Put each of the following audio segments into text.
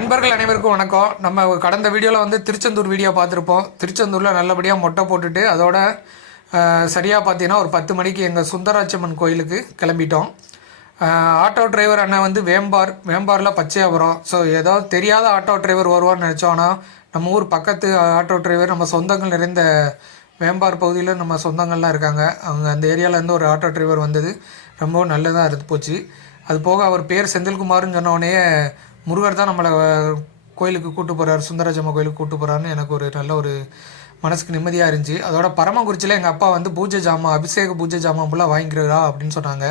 நண்பர்கள் அனைவருக்கும் வணக்கம். நம்ம கடந்த வீடியோவில் வந்து திருச்செந்தூர் வீடியோ பார்த்துருப்போம். திருச்செந்தூரில் நல்லபடியாக மொட்டை போட்டுட்டு அதோட சரியாக பார்த்தீங்கன்னா ஒரு பத்து மணிக்கு எங்கள் சுந்தராட்சம்மன் கோயிலுக்கு கிளம்பிட்டோம். ஆட்டோ டிரைவர் அண்ணன் வந்து வேம்பார். வேம்பாரில் பச்சையாபுரம் ஸோ ஏதோ தெரியாத ஆட்டோ டிரைவர் வருவார்னு நினச்சோம். ஆனால் நம்ம ஊர் பக்கத்து ஆட்டோ டிரைவர் நம்ம சொந்தங்கள் நிறைந்த வேம்பார் பகுதியில் நம்ம சொந்தங்கள்லாம் இருக்காங்க. அவங்க அந்த ஏரியாவிலேருந்து ஒரு ஆட்டோ டிரைவர் வந்தது. ரொம்பவும் நல்லதாக இருந்து போச்சு அது போக அவர் பேர் செந்தில்குமார்னு சொன்னோடனே முருகர் தான் நம்மளை கோயிலுக்கு கூட்டு போகிறார் சுந்தரஜம்மா கோயிலுக்கு கூட்டு போகிறாருன்னு எனக்கு ஒரு நல்ல ஒரு மனசுக்கு நிம்மதியாக இருந்துச்சு. அதோட பரமக்குறிச்சியில் எங்கள் அப்பா வந்து பூஜை ஜாமான் அபிஷேக பூஜை ஜாமான் ஃபுல்லாக வாங்கிக்கிறா அப்படின்னு சொன்னாங்க.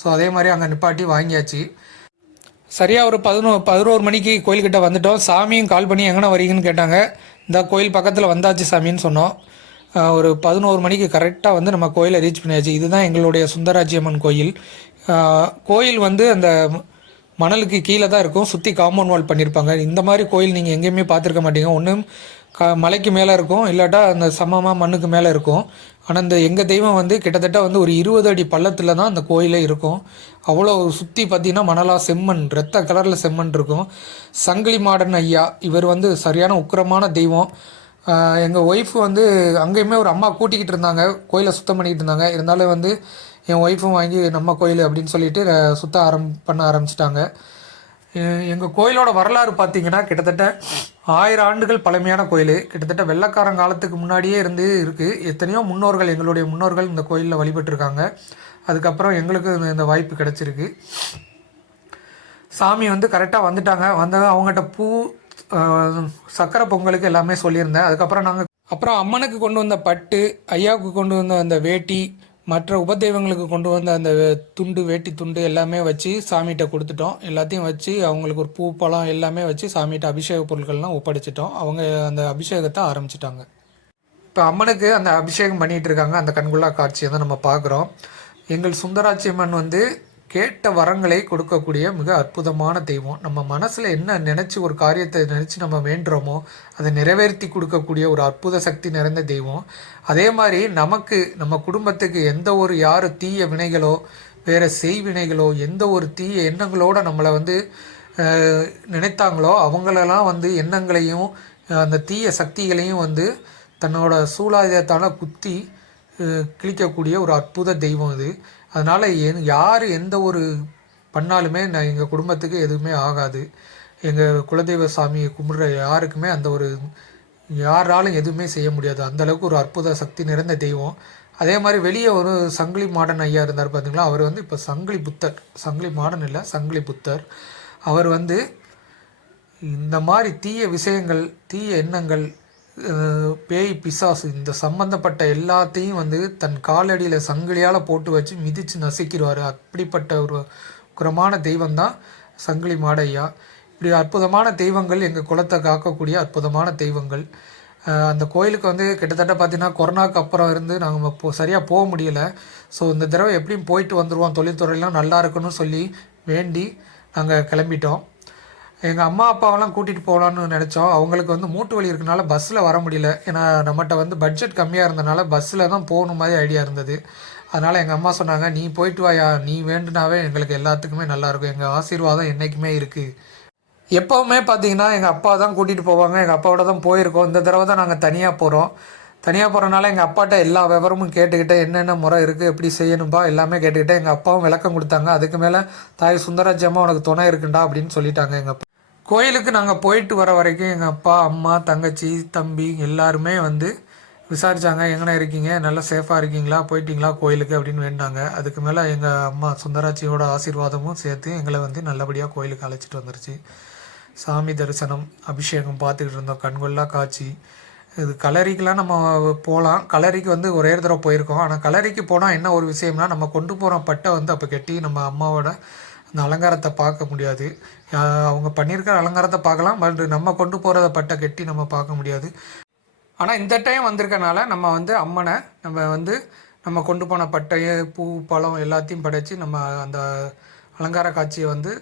ஸோ அதே மாதிரி அங்கே நிப்பாட்டி வாங்கியாச்சு. சரியாக ஒரு பதினோ பதினோரு மணிக்கு கோயில்கிட்ட வந்துட்டோம். சாமியும் கால் பண்ணி எங்கன வரீங்கன்னு கேட்டாங்க. இந்த கோயில் பக்கத்தில் வந்தாச்சு சாமின்னு சொன்னோம். ஒரு பதினோரு மணிக்கு கரெக்டாக வந்து நம்ம கோயிலை ரீச் பண்ணியாச்சு. இதுதான் எங்களுடைய சுந்தராஜ்யம்மன் கோயில். கோயில் வந்து அந்த மணலுக்கு கீழே தான் இருக்கும். சுற்றி காம்பவுண்ட் வால் பண்ணியிருப்பாங்க இந்த மாதிரி கோயில் நீங்கள் எங்கேயுமே பார்த்துருக்க மாட்டீங்க. ஒன்றும் க மலைக்கு மேலே இருக்கும். இல்லாட்டா அந்த சமமாக மண்ணுக்கு மேலே இருக்கும். ஆனால் இந்த எங்கள் தெய்வம் வந்து கிட்டத்தட்ட வந்து ஒரு இருபது அடி பள்ளத்தில் தான் அந்த கோயிலே இருக்கும். அவ்வளோ சுற்றி பார்த்தீங்கன்னா மணலாக செம்மண் ரத்த கலரில் செம்மண் இருக்கும். சங்கிலி மாடன் ஐயா இவர் வந்து சரியான உக்கிரமான தெய்வம். எங்கள் ஒய்ஃப் வந்து அங்கேயுமே ஒரு அம்மா கூட்டிக்கிட்டு இருந்தாங்க. கோயிலை சுத்தம் பண்ணிக்கிட்டு இருந்தாங்க. இருந்தாலும் வந்து என் ஒய்ஃபும் வாங்கி நம்ம கோயில் அப்படின்னு சொல்லிட்டு சுற்ற சுத்த ஆரம் பண்ண ஆரம்பிச்சிட்டாங்க. எங்கள் கோயிலோட வரலாறு பார்த்தீங்கன்னா கிட்டத்தட்ட ஆயிரம் ஆண்டுகள் பழமையான கோயில். கிட்டத்தட்ட வெள்ளக்காரன் காலத்துக்கு முன்னாடியே இருந்து இருக்குது எத்தனையோ முன்னோர்கள் எங்களுடைய முன்னோர்கள் இந்த கோயிலில் வழிபட்டிருக்காங்க. அதுக்கப்புறம் எங்களுக்கு இந்த- இந்த வாய்ப்பு கிடச்சிருக்கு. சாமி வந்து கரெக்டாக வந்துட்டாங்க. வந்தது அவங்ககிட்ட பூ சக்கரை பொங்கலுக்கு எல்லாமே சொல்லியிருந்தேன். அதுக்கப்புறம் நாங்கள் அப்புறம் அம்மனுக்கு கொண்டு வந்த பட்டு ஐயாவுக்கு கொண்டு வந்த அந்த வேட்டி மற்ற உபதெய்வங்களுக்கு கொண்டு வந்த அந்த துண்டு வேட்டி துண்டு எல்லாமே வச்சு சாமிகிட்ட கொடுத்துட்டோம். எல்லாத்தையும் வச்சு அவங்களுக்கு ஒரு பூ பழம் எல்லாமே வச்சு சாமிகிட்ட அபிஷேக பொருட்கள்லாம் ஒப்படைச்சிட்டோம். அவங்க அந்த அபிஷேகத்தை ஆரம்பிச்சிட்டாங்க. இப்போ அம்மனுக்கு அந்த அபிஷேகம் பண்ணிகிட்டு இருக்காங்க. அந்த கண்குள்ளா காட்சியை தான் நம்ம பார்க்குறோம். எங்கள் சுந்தராட்சியம்மன் வந்து கேட்ட வரங்களை கொடுக்கக்கூடிய மிக அற்புதமான தெய்வம். நம்ம மனசில் என்ன நினச்சி ஒரு காரியத்தை நினச்சி நம்ம வேண்டுறோமோ அதை நிறைவேற்றி கொடுக்கக்கூடிய ஒரு அற்புத சக்தி நிறைந்த தெய்வம். அதே மாதிரி நமக்கு நம்ம குடும்பத்துக்கு எந்த ஒரு யார் தீய வினைகளோ வேறு செய்வினைகளோ எந்த ஒரு தீய எண்ணங்களோடு நம்மளை வந்து நினைத்தாங்களோ அவங்களெல்லாம் வந்து எண்ணங்களையும் அந்த தீய சக்திகளையும் வந்து தன்னோட சூலாயுதத்தால் குத்தி கிழிக்கக்கூடிய ஒரு அற்புத தெய்வம் இது. அதனால் என் யார் எந்த ஒரு பண்ணாலுமே நான் எங்கள் குடும்பத்துக்கு எதுவுமே ஆகாது. எங்கள் குலதெய்வ சாமியை கும்பிட்ற யாருக்குமே அந்த ஒரு யாராலும் எதுவுமே செய்ய முடியாது. அந்தளவுக்கு ஒரு அற்புத சக்தி நிறைந்த தெய்வம். அதே மாதிரி வெளியே ஒரு சங்கிலி மாடன் ஐயா இருந்தார் பார்த்தீங்களா அவர் வந்து இப்போ சங்கிலி புத்தர். சங்கிலி மாடன் இல்லை சங்கிலி புத்தர். அவர் வந்து இந்த மாதிரி தீய விஷயங்கள் தீய எண்ணங்கள் பேய் பிசாசு இந்த சம்பந்தப்பட்ட எல்லாத்தையும் வந்து தன் காலடியில் சங்கிலியால் போட்டு வச்சு மிதித்து நசுக்கிடுவார் அப்படிப்பட்ட ஒரு உக்கிரமான தெய்வம் தான் சங்கிலி மாடையா. இப்படி அற்புதமான தெய்வங்கள் எங்கள் குலத்தை காக்கக்கூடிய அற்புதமான தெய்வங்கள். அந்த கோயிலுக்கு வந்து கிட்டத்தட்ட பார்த்தீங்கன்னா கொரோனாக்கு அப்புறம் இருந்து நாங்கள் போ சரியாக போக முடியலை. ஸோ இந்த தடவை எப்படியும் போயிட்டு வந்துடுவோம் தொழில்துறையெல்லாம் நல்லா இருக்கணும்னு சொல்லி வேண்டி நாங்கள் கிளம்பிட்டோம். எங்கள் அம்மா அப்பாவெல்லாம் கூட்டிகிட்டு போகலான்னு நினச்சோம். அவங்களுக்கு வந்து மூட்டு வலி இருக்கனால பஸ்ஸில் வர முடியல. ஏன்னா நம்மகிட்ட வந்து பட்ஜெட் கம்மியாக இருந்தனால பஸ்ஸில் தான் போகணும் மாதிரி ஐடியா இருந்தது. அதனால் எங்கள் அம்மா சொன்னாங்க நீ போயிட்டு வாயா. நீ வேண்டுனாவே எங்களுக்கு எல்லாத்துக்குமே நல்லாயிருக்கும் எங்கள் ஆசீர்வாதம் என்றைக்குமே இருக்குது எப்போவுமே பார்த்தீங்கன்னா எங்கள் அப்பா தான் கூட்டிகிட்டு போவாங்க. எங்கள் அப்பாவோட தான் போயிருக்கோம். இந்த தடவை தான் நாங்கள் தனியாக போகிறோம் தனியாக போகிறனால எங்கள் அப்பாட்ட எல்லா விவரமும் கேட்டுக்கிட்டேன் என்னென்ன முறை இருக்குது எப்படி செய்யணும்பா? எல்லாமே கேட்டுக்கிட்டேன் எங்கள் அப்பாவும் விளக்கம் கொடுத்தாங்க. அதுக்கு மேலே தாய் சுந்தராஜ்யம்மா உனக்கு துணை இருக்குண்டா அப்படின்னு சொல்லிட்டாங்க எங்கள் அப்பா. கோயிலுக்கு நாங்கள் போயிட்டு வர வரைக்கும் எங்கள் அப்பா அம்மா தங்கச்சி தம்பி எல்லாருமே வந்து விசாரித்தாங்க எங்கே இருக்கீங்க? நல்லா சேஃபாக இருக்கீங்களா? போயிட்டீங்களா கோயிலுக்கு? அப்படின்னு வேண்டாங்க. அதுக்கு மேலே எங்கள் அம்மா சுந்தராட்சியோட ஆசீர்வாதமும் சேர்த்து எங்களை வந்து நல்லபடியாக கோயிலுக்கு அழைச்சிட்டு வந்துருச்சு. சாமி தரிசனம் அபிஷேகம் பார்த்துக்கிட்டு இருந்தோம். கண்கொள்ளா காட்சி. இது கலரிக்கெலாம் நம்ம போகலாம் கலரிக்கு வந்து ஒரே தடவை போயிருக்கோம். ஆனால் கலரிக்கு போனால் என்ன ஒரு விஷயம்னா நம்ம கொண்டு போகிற பட்டை வந்து அப்போ கட்டி நம்ம அம்மாவோட அந்த அலங்காரத்தை பார்க்க முடியாது. அவங்க பண்ணியிருக்கிற அலங்காரத்தை பார்க்கலாம். பட் நம்ம கொண்டு போகிறத பட்டை கட்டி நம்ம பார்க்க முடியாது. ஆனால் இந்த டைம் வந்திருக்கனால நம்ம வந்து அம்மனை நம்ம வந்து நம்ம கொண்டு போன பட்டையை பூ பழம் எல்லாத்தையும் படைச்சி நம்ம அந்த அலங்கார காட்சியை வந்து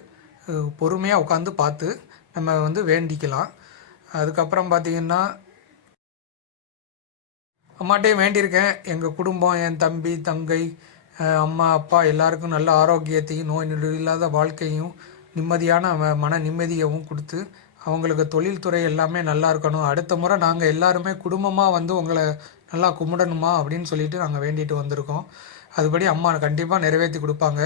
பொறுமையாக உட்காந்து பார்த்து நம்ம வந்து வேண்டிக்கலாம். அதுக்கப்புறம் பார்த்திங்கன்னா அம்மாட்டையும் வேண்டியிருக்கேன். எங்கள் குடும்பம் என் தம்பி தங்கை அம்மா அப்பா எல்லாருக்கும் நல்ல ஆரோக்கியத்தையும் நோய் நொடி இல்லாத வாழ்க்கையும் நிம்மதியான மன நிம்மதியவும் கொடுத்து அவங்களுக்கு தொழில்துறை எல்லாமே நல்லா இருக்கணும். அடுத்த முறை நாங்கள் எல்லாருமே குடும்பமாக வந்து உங்களை நல்லா கும்பிடணுமா அப்படின்னு சொல்லிட்டு நாங்கள் வேண்டிட்டு வந்திருக்கோம். அதுபடி அம்மா கண்டிப்பாக நிறைவேற்றி கொடுப்பாங்க.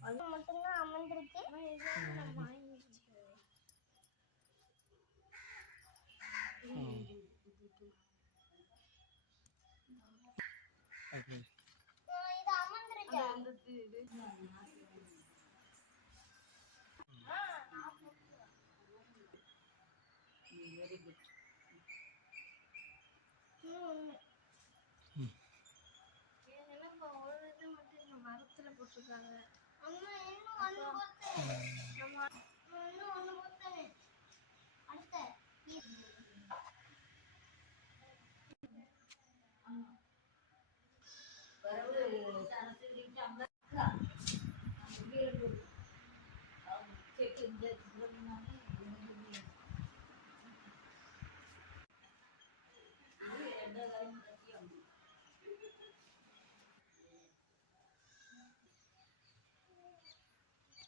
அது மட்டும்தான் அமர்ந்திருக்கு. இது அமர்ந்திருக்கு போட்டிருக்காங்க. நம்ம ஒண்ணு பொறுத்து அடுத்த.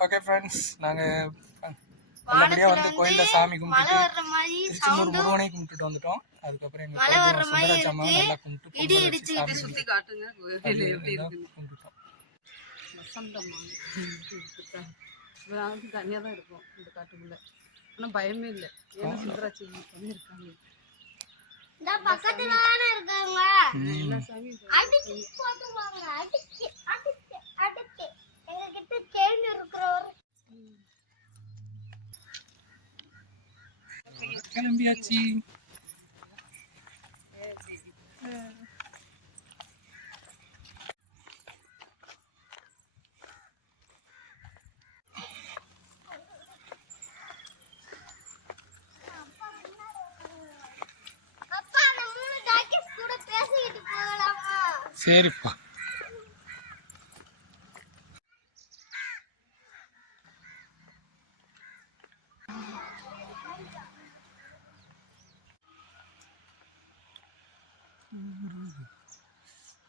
ஓகே ஃப்ரெண்ட்ஸ் நாங்கள் நல்லபடியாக வந்து கோயிலில் சாமி கும்பிட்டு திருச்செந்தூர் முருகனை கும்பிட்டுட்டு வந்துட்டோம். அதுக்கப்புறம் எங்கள் சுந்தராட்சி அம்மாவை நல்லா கும்பிட்டு கும்பிட்டுட்டோம். வசந்தம்மா வந்து தனியாக தான் இருக்கும். இந்த காட்டுக்குள்ள. ஆனால் பயமே இல்லை. ஏன்னா சுந்தராட்சி பண்ணியிருக்காங்க பக்கத்துல தானே இருக்காங்க. எல்லா சாமியும் அடிச்சு போட்டுவாங்க அடிச்சு அடிச்சு அடிச்சு எங்க கிட்ட சேர்ந்து இருக்கிறவர் கிளம்பியாச்சு அப்பா அந்த மூணு டாக்கிஸ் கூட பேசிக்கிட்டு போகலாமா சரிப்பா.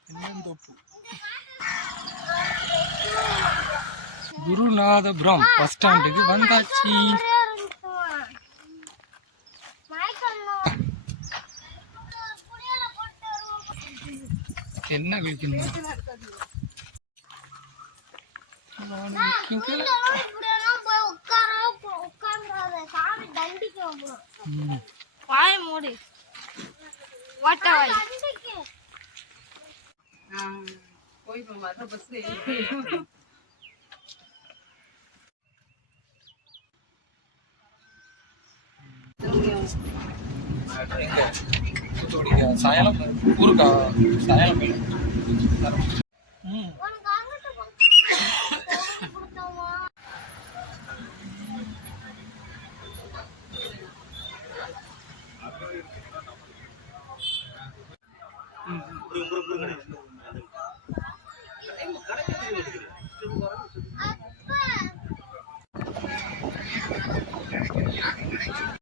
தென்னந்தோப்பு குருநாதபுரம் பஸ் ஸ்டாண்டுக்கு வந்தாச்சு ஒரே ஒரு நிமிஷமா. மயக்கணும். புளியோல போட்டு வருவோம். என்ன குளிக்கணும் இதெல்லாம் இப்படியெல்லாம் போய் உட்காரவே கூ- உட்கார்ந்துடாத. சாமி தண்டிக்கும் அப்புறம். வாய மூடு. போய் இங்கே தூத்துக்குடிக்கு சாயங்காலம் ஊருக்கா சாயங்காலம் போயிடும் ம் ம்.